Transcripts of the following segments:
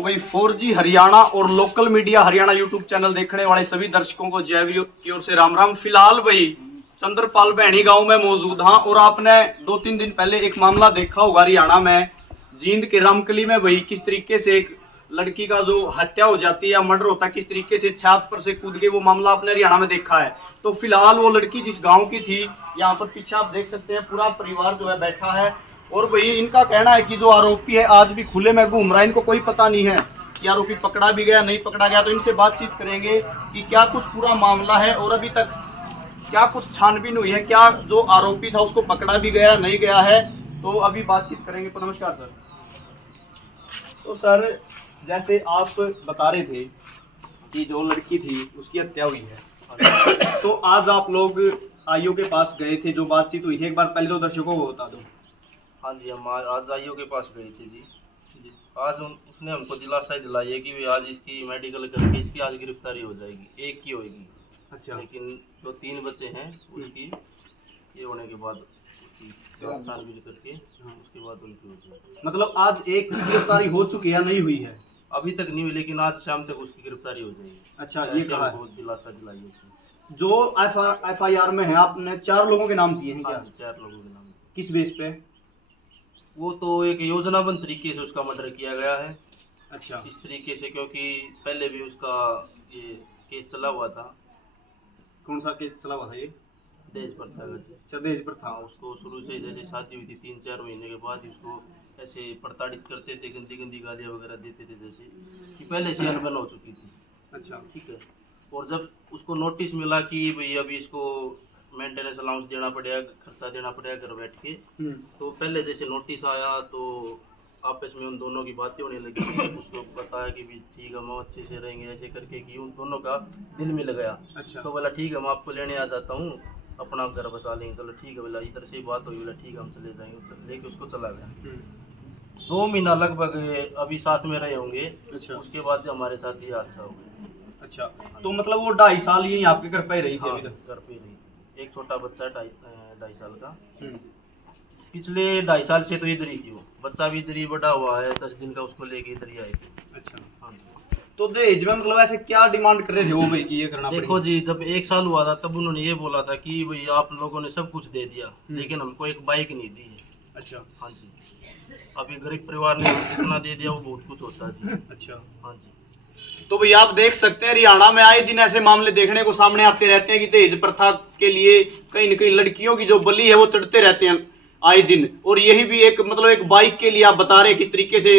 तो भाई 4G हरियाणा और local media Haryana YouTube channel देखने वाले सभी दर्शकों को जय वीर की ओर से राम राम। फिलहाल भाई चंद्रपाल भैणी गांव में मौजूद हाँ, और आपने 2-3 दिन पहले एक मामला देखा होगा हरियाणा में जींद के रामकली में भाई किस तरीके से एक लड़की का जो हत्या हो जाती है या मर्डर होता है, किस तरीके से छत पर से कूद के, वो मामला आपने हरियाणा में देखा है। तो फिलहाल वो लड़की जिस गांव की थी, यहाँ पर पीछे आप देख सकते हैं पूरा परिवार जो है बैठा है, और भाई इनका कहना है कि जो आरोपी है आज भी खुले में घूम रहा है, इनको कोई पता नहीं है कि आरोपी पकड़ा भी गया नहीं पकड़ा गया। तो इनसे बातचीत करेंगे कि क्या कुछ पूरा मामला है और अभी तक क्या कुछ छानबीन हुई है, क्या जो आरोपी था उसको पकड़ा भी गया नहीं गया है। तो अभी बातचीत करेंगे। तो नमस्कार सर। तो सर जैसे आप बता रहे थे कि जो लड़की थी उसकी हत्या हुई है, तो आज आप लोग आईओ के पास गए थे, जो बातचीत हुई थी एक बार पहले तो दर्शकों को बता दो। हाँ जी, हम आज आईओ के पास गए थे जी। आज उसने हमको दिलासा दिलाई है कि भी आज इसकी मेडिकल करके इसकी आज गिरफ्तारी हो जाएगी, एक की होगी। अच्छा। लेकिन जो 3 बच्चे हैं उसकी ये होने के बाद छानबीन करके उसके बाद उनकी हो जाएगी। मतलब आज एक की गिरफ्तारी हो चुकी है या नहीं हुई है? अभी तक नहीं हुई, लेकिन आज शाम तक उसकी गिरफ्तारी हो जाएगी। अच्छा, ये कहा है। हमको दिलासा दिलाई है उसने। जो एफआईआर में है आपने 4 लोगों के नाम दिए हैं क्या? हाँ जी, 4 लोगों के नाम। किस बेस पे? वो तो एक योजनाबद्ध तरीके से उसका मर्डर किया गया है। अच्छा। इस तरीके से, क्योंकि पहले भी उसका ये केस चला हुआ था। कौन सा केस चला हुआ था ये? दहेज प्रथा का जी। अच्छा, दहेज प्रथा। हाँ, उसको शुरू से जैसे शादी हुई थी 3-4 महीने के बाद ही उसको ऐसे प्रताड़ित करते थे, गंदी गंदी गालियाँ वगैरह देते थे, जैसे कि पहले से अनबन हो चुकी थी। अच्छा। ठीक है। और जब उसको नोटिस मिला कि भाई अभी इसको मेंटेनेंस अलाउंस देना पड़ेगा, खर्चा देना पड़ेगा घर बैठ के, तो पहले जैसे नोटिस आया तो आपस में उन दोनों की बातें होने लगी। उसको बताया कि भी ठीक है हम अच्छे से रहेंगे, ऐसे करके कि उन दोनों का दिल मिल गया। अच्छा। तो बोला ठीक है मैं आपको लेने आ जाता हूँ, अपना घर बसा लेंगे। चलो ठीक है, बोला इधर से ही बात हुई, बोला ठीक है हम चले जाएंगे। तो लेके उसको चला गया। 2 महीना लगभग अभी साथ में रहे होंगे। अच्छा। उसके बाद हमारे साथ ये हादसा हो गया। अच्छा, तो मतलब वो 2.5 साल यही आपके घर पे ही रही थी? हाँ, अभी तक घर पे ही रही थी। एक छोटा बच्चा 2.5 साल का। हम्म। पिछले 2.5 साल से तो इधर ही थी वो। बच्चा भी इधर ही बड़ा हुआ है, 10 दिन का, उसको लेके इधर ही आए थे। अच्छा। हाँ। तो दहेज में मतलब ऐसे क्या डिमांड कर रहे थे वो भाई कि ये करना देखो पड़ेगा? जी, जब 1 साल हुआ था तब उन्होंने ये बोला था कि भाई आप लोगों ने सब कुछ दे दिया, लेकिन हमको एक बाइक नहीं दी है। अच्छा। हाँ जी। अभी गरीब परिवार ने जितना दे दिया वो बहुत कुछ होता है जी। अच्छा। हाँ जी। तो भैया आप देख सकते हैं हरियाणा में आए दिन ऐसे मामले देखने को सामने आते रहते हैं कि दहेज प्रथा के लिए कहीं न कहीं लड़कियों की जो बलि है वो चढ़ते रहते हैं आए दिन। और यही भी एक मतलब एक बाइक के लिए आप बता रहे हैं किस तरीके से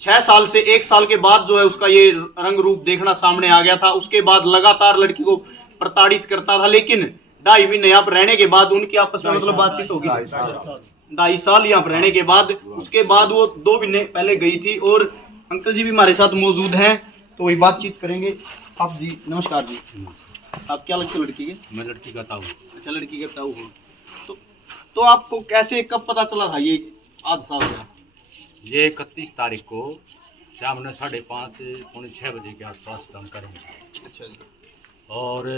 6 साल से 1 साल के बाद जो है उसका ये रंग रूप देखना सामने आ गया था। उसके बाद लगातार लड़की को प्रताड़ित करता था, लेकिन 2.5 महीने यहाँ पर रहने के बाद उनकी आपस में मतलब बातचीत होगी। 2.5 साल यहाँ पर रहने के बाद उसके बाद वो 2 महीने पहले गई थी। और अंकल जी भी हमारे साथ मौजूद हैं, तो वही बातचीत करेंगे। आप जी नमस्कार जी। आप क्या लगते हो लड़की के? मैं लड़की का ताऊ। अच्छा, लड़की के ताऊ हो। तो आपको कैसे कब पता चला था ये हादसा हुआ? ये 31 तारीख को शाम ने 5:30-6 बजे के आसपास काम करेंगे। अच्छा जी। और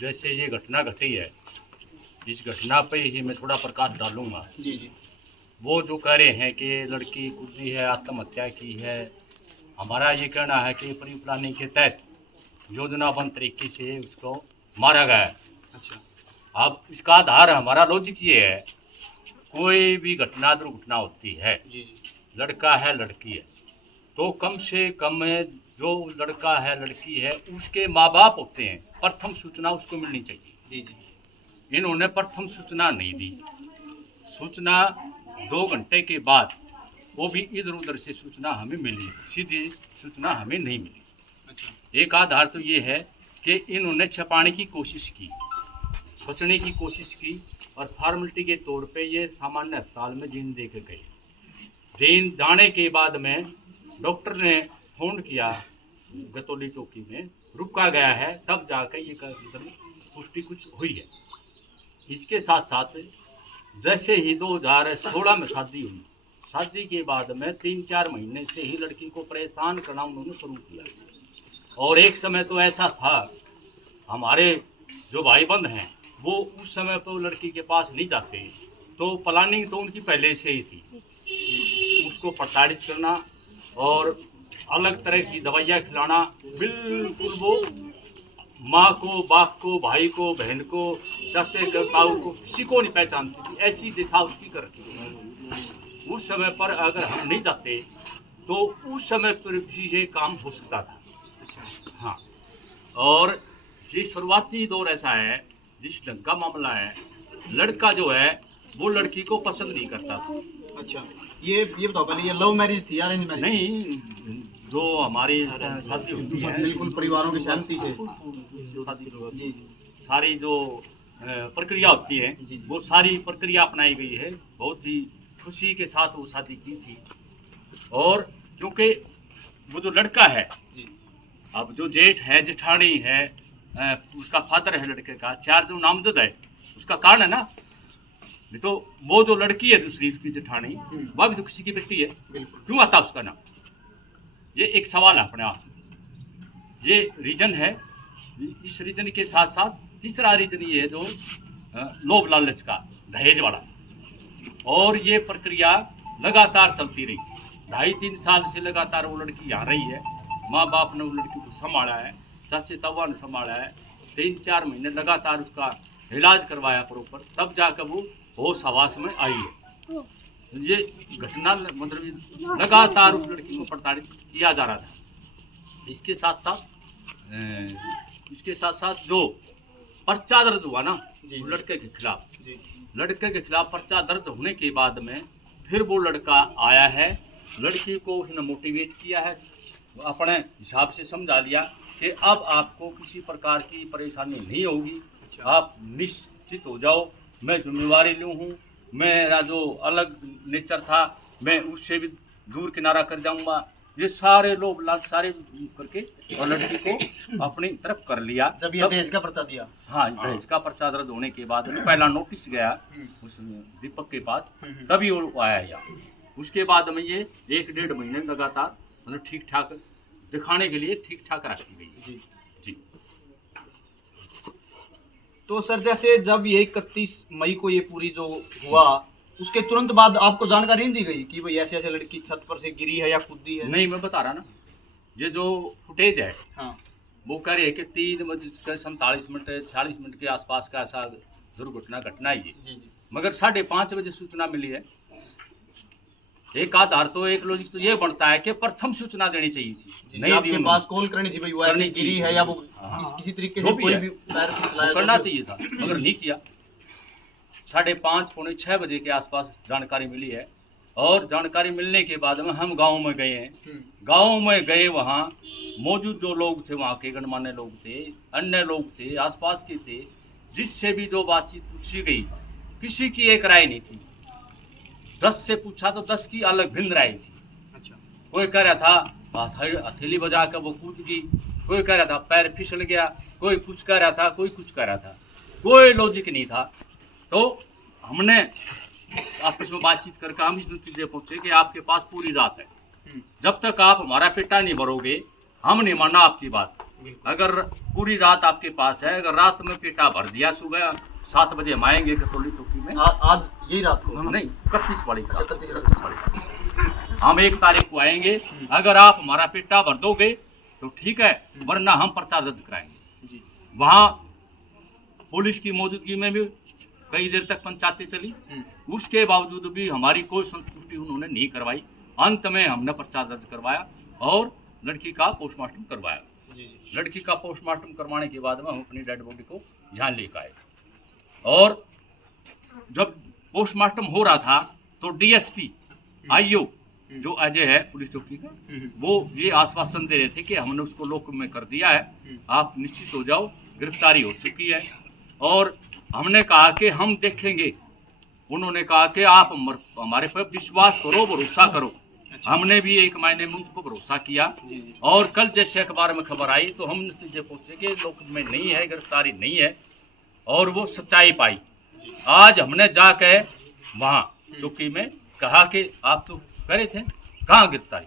जैसे ये घटना घटी है, इस घटना पे ही मैं थोड़ा प्रकाश डालूंगा। जी जी। वो जो कह रहे हैं कि लड़की कूदी है, आत्महत्या की है, हमारा ये कहना है कि प्री प्लानिंग के तहत योजनाबद्ध तरीके से उसको मारा गया है। अच्छा। अब इसका आधार हमारा लॉजिक ये है, कोई भी घटना दुर्घटना होती है, जी जी। लड़का है लड़की है, तो कम से कम जो लड़का है लड़की है उसके माँ बाप होते हैं, प्रथम सूचना उसको मिलनी चाहिए। जी जी। इन्होंने प्रथम सूचना नहीं दी। सूचना 2 घंटे के बाद वो भी इधर उधर से सूचना हमें मिली, सीधी सूचना हमें नहीं मिली। अच्छा। एक आधार तो ये है कि इन्होंने छुपाने की कोशिश की, बचने की कोशिश की, और फॉर्मेलिटी के तौर पे ये सामान्य अस्पताल में जीन दे के गए। जीन जाने के बाद में डॉक्टर ने फोन किया, गतौली चौकी में रुका गया है, तब जाकर ये पुष्टि कुछ हुई है। इसके साथ साथ जैसे ही 2016 में शादी हुई, शादी के बाद में 3-4 महीने से ही लड़की को परेशान करना उन्होंने शुरू किया। और एक समय तो ऐसा था, हमारे जो भाई बंद हैं वो उस समय पर लड़की के पास नहीं जाते, तो प्लानिंग तो उनकी पहले से ही थी, उसको प्रताड़ित करना और अलग तरह की दवाइयाँ खिलाना, बिल्कुल वो माँ को, बाप को, भाई को, बहन को, चाचे को, ताऊ को, किसी को नहीं पहचानती थी। ऐसी दिशा उसकी कर रखी थी। उस समय पर अगर हम नहीं जाते तो उस समय पर भी ये काम हो सकता था। हाँ, और ये शुरुआती दौर ऐसा है, जिस ढंग का मामला है, लड़का जो है वो लड़की को पसंद नहीं करता था। अच्छा, ये बताओ पहले, ये लव मैरिज थी या अरेंज मैरिज? नहीं, जो हमारी शादी होती है बिल्कुल परिवारों की सहमति से शादी जी सारी जो प्रक्रिया होती है जी। वो सारी प्रक्रिया अपनाई गई है। बहुत ही खुशी के साथ वो शादी की थी। और क्योंकि वो जो लड़का है, जी अब जो जेठ है, जेठानी है, उसका फादर है लड़के का, 4 जो नामजद है, उसका कारण है ना। नहीं तो वो जो लड़की है दूसरी, उसकी जेठानी, वह भी तो किसी की बेटी है, बिल्कुल। क्यों आता उसका नाम? ये एक सवाल है अपने आप में। ये रीजन है। इस रीजन के साथ साथ तीसरा रीजन ये है जो लोभ लालच का, दहेज वाला। और ये प्रक्रिया लगातार चलती रही। 2.5-3 साल से लगातार वो लड़की यहाँ रही है। माँ बाप ने वो लड़की को संभाला है, चाचे तावा ने संभाला है। 3-4 महीने लगातार उसका इलाज करवाया प्रॉपर, तब जाकर वो होश हवास में आई है। ये घटना मतलब लगातार उस लड़की को प्रताड़ित किया जा रहा था। इसके साथ साथ जो पर्चा दर्ज हुआ ना वो लड़के के खिलाफ, लड़के के खिलाफ पर्चा दर्ज होने के बाद में फिर वो लड़का आया है। लड़की को उसने मोटिवेट किया है, अपने हिसाब से समझा लिया कि अब आपको किसी प्रकार की परेशानी नहीं होगी, आप निश्चित हो जाओ, मैं जिम्मेवारी लूँ हूँ, मेरा जो अलग नेचर था मैं उससे भी दूर किनारा कर जाऊंगा। ये सारे लोग सारे करके और लड़की को अपनी तरफ कर लिया। जब ये दहेज का पर्चा दिया, हाँ, दहेज का पर्चा दर्ज होने के बाद में पहला नोटिस गया उस दीपक के पास, तभी वो आया यहाँ। उसके बाद में ये 1-1.5 महीने लगातार मतलब ठीक ठाक दिखाने के लिए ठीक ठाक रखी गई जी जी। तो सर जैसे जब ये 31 मई को ये पूरी जो हुआ, उसके तुरंत बाद आपको जानकारी नहीं दी गई कि भाई ऐसे ऐसे लड़की छत पर से गिरी है या कूदी है? नहीं, मैं बता रहा ना, ये जो फुटेज है हाँ, वो कह रही है कि 3:47 46 मिनट के आसपास का ऐसा दुर्घटना घटना ही है। जी जी। मगर 5:30 बजे सूचना मिली है। एक आधार तो एक लॉजिक तो ये बनता है कि प्रथम सूचना देनी चाहिए थी, नहीं दी आपके उन्होंने। पास कॉल करनी थी भाई वो ऐसे गिरी है या वो किसी तरीके से जो भी कोई है, भी पैर फिसलाया वो करना चाहिए था, मगर नहीं किया। 5:30-6 बजे के आसपास जानकारी मिली है। और जानकारी मिलने के बाद में हम गांव में गए हैं। गांव में गए, वहाँ मौजूद जो लोग थे, वहाँ के गणमान्य लोग थे, अन्य लोग थे, आसपास के थे, जिससे भी जो बातचीत पूछी गई, किसी की एक राय नहीं थी। 10 से पूछा तो 10 की अलग भिन्न राय थी। अच्छा, कोई कह रहा था हथेली बजा कर वो कूद गई, कोई कह रहा था पैर फिसल गया, कोई कुछ कह रहा था, कोई कुछ कह रहा था, कोई लॉजिक नहीं था। तो हमने आपस में बातचीत करके हम इस नतीजे पहुंचे कि आपके पास पूरी रात है, जब तक आप हमारा पेटा नहीं भरोगे हम नहीं मानना आपकी बात। अगर पूरी रात आपके पास है, अगर रात में पेटा भर दिया, सुबह 7 बजे हम आएंगे कतौली चौकी में। आज यही रात को नहीं, 31 वाली का, 31 वाली का। हम 1 तारीख को आएंगे, अगर आप हमारा पेटा भर दोगे तो ठीक है, वरना हम पर्चा रद्द कराएंगे। वहाँ पुलिस की मौजूदगी में भी कई देर तक पंचायतें चली, उसके बावजूद भी हमारी कोई संतुष्टि उन्होंने नहीं करवाई। अंत में हमने पर्चा दर्ज करवाया और लड़की का पोस्टमार्टम करवाया। लड़की का पोस्टमार्टम करवाने के बाद में हम अपनी डेड बॉडी को यहाँ लेकर आए। और जब पोस्टमार्टम हो रहा था तो डीएसपी आईओ जो अजय है पुलिस चौकी का, वो ये आश्वासन दे रहे थे कि हमने उसको लोक में कर दिया है, आप निश्चित हो जाओ, गिरफ्तारी हो चुकी है। और हमने कहा कि हम देखेंगे। उन्होंने कहा कि आप हमारे पर विश्वास करो, भरोसा करो। हमने भी एक महीने में उनको भरोसा किया। और कल जैसे अखबार में खबर आई तो हम नतीजे पहुंचे कि लोक में नहीं है, गिरफ्तारी नहीं है, और वो सच्चाई पाई। आज हमने जाके वहाँ चौकी में कहा कि आप तो करे थे, कहाँ गिरफ्तारी?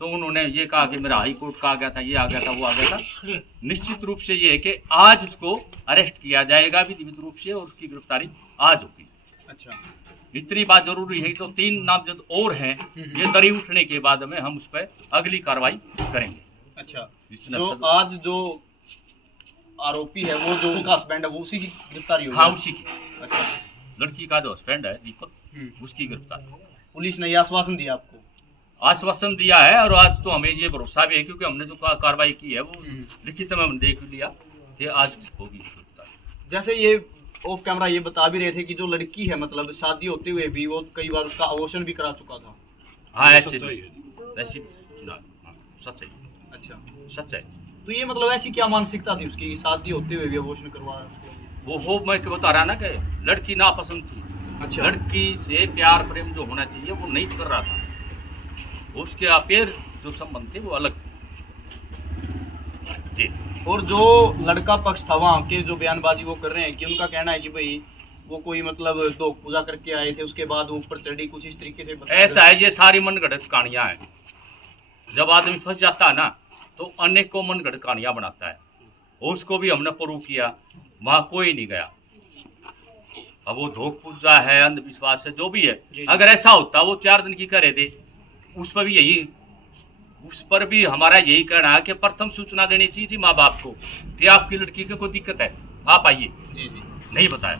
तो उन्होंने ये कहा कि मेरा हाई कोर्ट का आ गया था, ये आ गया था, वो आ गया था। निश्चित रूप से ये है कि आज उसको अरेस्ट किया जाएगा विधिवत रूप से और उसकी गिरफ्तारी आज होगी। अच्छा, इतनी बात जरूरी है। तो 3 नामजद और हैं, ये दरी उठने के बाद में हम उस पर अगली कार्रवाई करेंगे। अच्छा, इतना जो सब- आज जो आरोपी है वो जो उसका हस्बैंड है वो उसी की गिरफ्तारी हुई हाँ, है? उसी की अच्छा, लड़की का जो हस्बैंड है दीपक, उसकी गिरफ्तारी। पुलिस ने ये आश्वासन दिया आपको? आश्वासन दिया है, और आज तो हमें ये भरोसा भी है क्योंकि हमने जो कार्रवाई की है वो लिखित में हमने देख लिया कि आज होगी गिरफ्तारी। जैसे ये ऑफ कैमरा ये बता भी रहे थे कि जो लड़की है मतलब शादी होते हुए भी वो कई बार उसका अबॉर्शन भी करा चुका था। हाँ, ऐसे हाँ, सच है, अच्छा, सच है। तो ये मतलब ऐसी क्या मानसिकता थी उसकी कि शादी होते हुए भी अबॉर्शन करवाया उसको? वो मैं बता रहा ना कि लड़की नापसंद थी। अच्छा, लड़की से प्यार प्रेम जो होना चाहिए वो नहीं कर रहा था, उसके अफेयर जो संबंध थे वो अलग जी। और जो लड़का पक्ष था वहाँ के जो बयानबाजी वो कर रहे हैं कि उनका कहना है कि भाई वो कोई मतलब दो पूजा करके आए थे, उसके बाद वो ऊपर चढ़ी, कुछ इस तरीके से बता ऐसा है, ये सारी मनगढ़ंत कहानियां हैं। जब आदमी फंस जाता है ना तो अनेकों मनगढ़ंत कहानियां बनाता है। उसको भी हमने प्रूव किया, वहां कोई नहीं गया। अब वो धोख पूजा है, अंधविश्वास है, जो भी है। अगर ऐसा होता वो 4 दिन की करे थे, उस पर भी हमारा यही कहना है कि प्रथम सूचना देनी चाहिए थी माँ बाप को कि आपकी लड़की को कोई दिक्कत है, आप आइए। जी जी। नहीं बताया।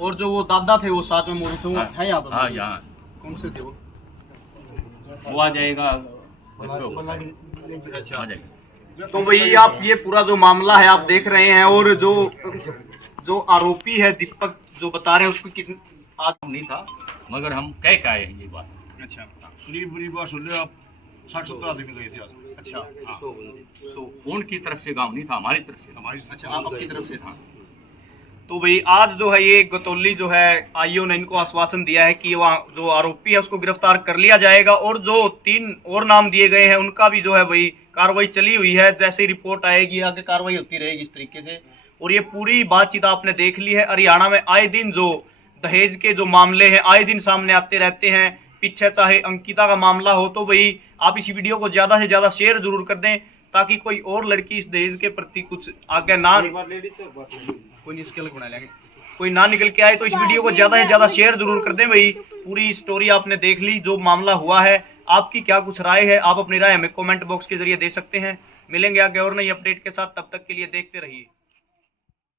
और जो वो दादा थे वो साथ में मौजूद थे, वो है यहाँ पर? हाँ, यहाँ कौन से थे वो? वो आ जाएगा, आ अच्छा, जाएगा। तो भाई आप ये पूरा जो मामला है आप देख रहे हैं, और जो आरोपी है दीपक जो बता रहे हैं उसको कितने आज नहीं था, मगर हम कह के आए हैं ये बात। अच्छा, बुरी बात सुन ले आप, 60-70 आदमी गए थे आज। अच्छा, हाँ। 100 उनकी तरफ से गांव नहीं था, हमारी तरफ से था। हमारी अच्छा, आप आपकी तरफ से था। तो भाई आज जो है ये गतौली जो है आईओ ने इनको आश्वासन दिया है कि वहाँ जो आरोपी है उसको गिरफ्तार कर लिया जाएगा, और जो 3 और नाम दिए गए हैं उनका भी जो है भाई कार्रवाई चली हुई है। जैसे ही रिपोर्ट आएगी आगे कार्रवाई होती रहेगी इस तरीके से। और ये पूरी बातचीत आपने देख ली है। हरियाणा में आए दिन जो दहेज के जो मामले हैं आए दिन सामने आते रहते हैं, पीछे चाहे अंकिता का मामला हो। तो भाई आप इस वीडियो को ज्यादा से ज्यादा शेयर जरूर कर दें ताकि कोई और लड़की इस दहेज के प्रति कुछ आगे ना, कोई नहीं उसके अलग बना लेंगे, कोई ना निकल के आए। तो इस वीडियो को ज्यादा से ज्यादा शेयर जरूर कर दें भाई। पूरी स्टोरी आपने देख ली, जो मामला हुआ है। आपकी क्या कुछ राय है, आप अपनी राय हमें कमेंट बॉक्स के जरिए दे सकते हैं। मिलेंगे आगे और नई अपडेट के साथ, तब तक के लिए देखते रहिए।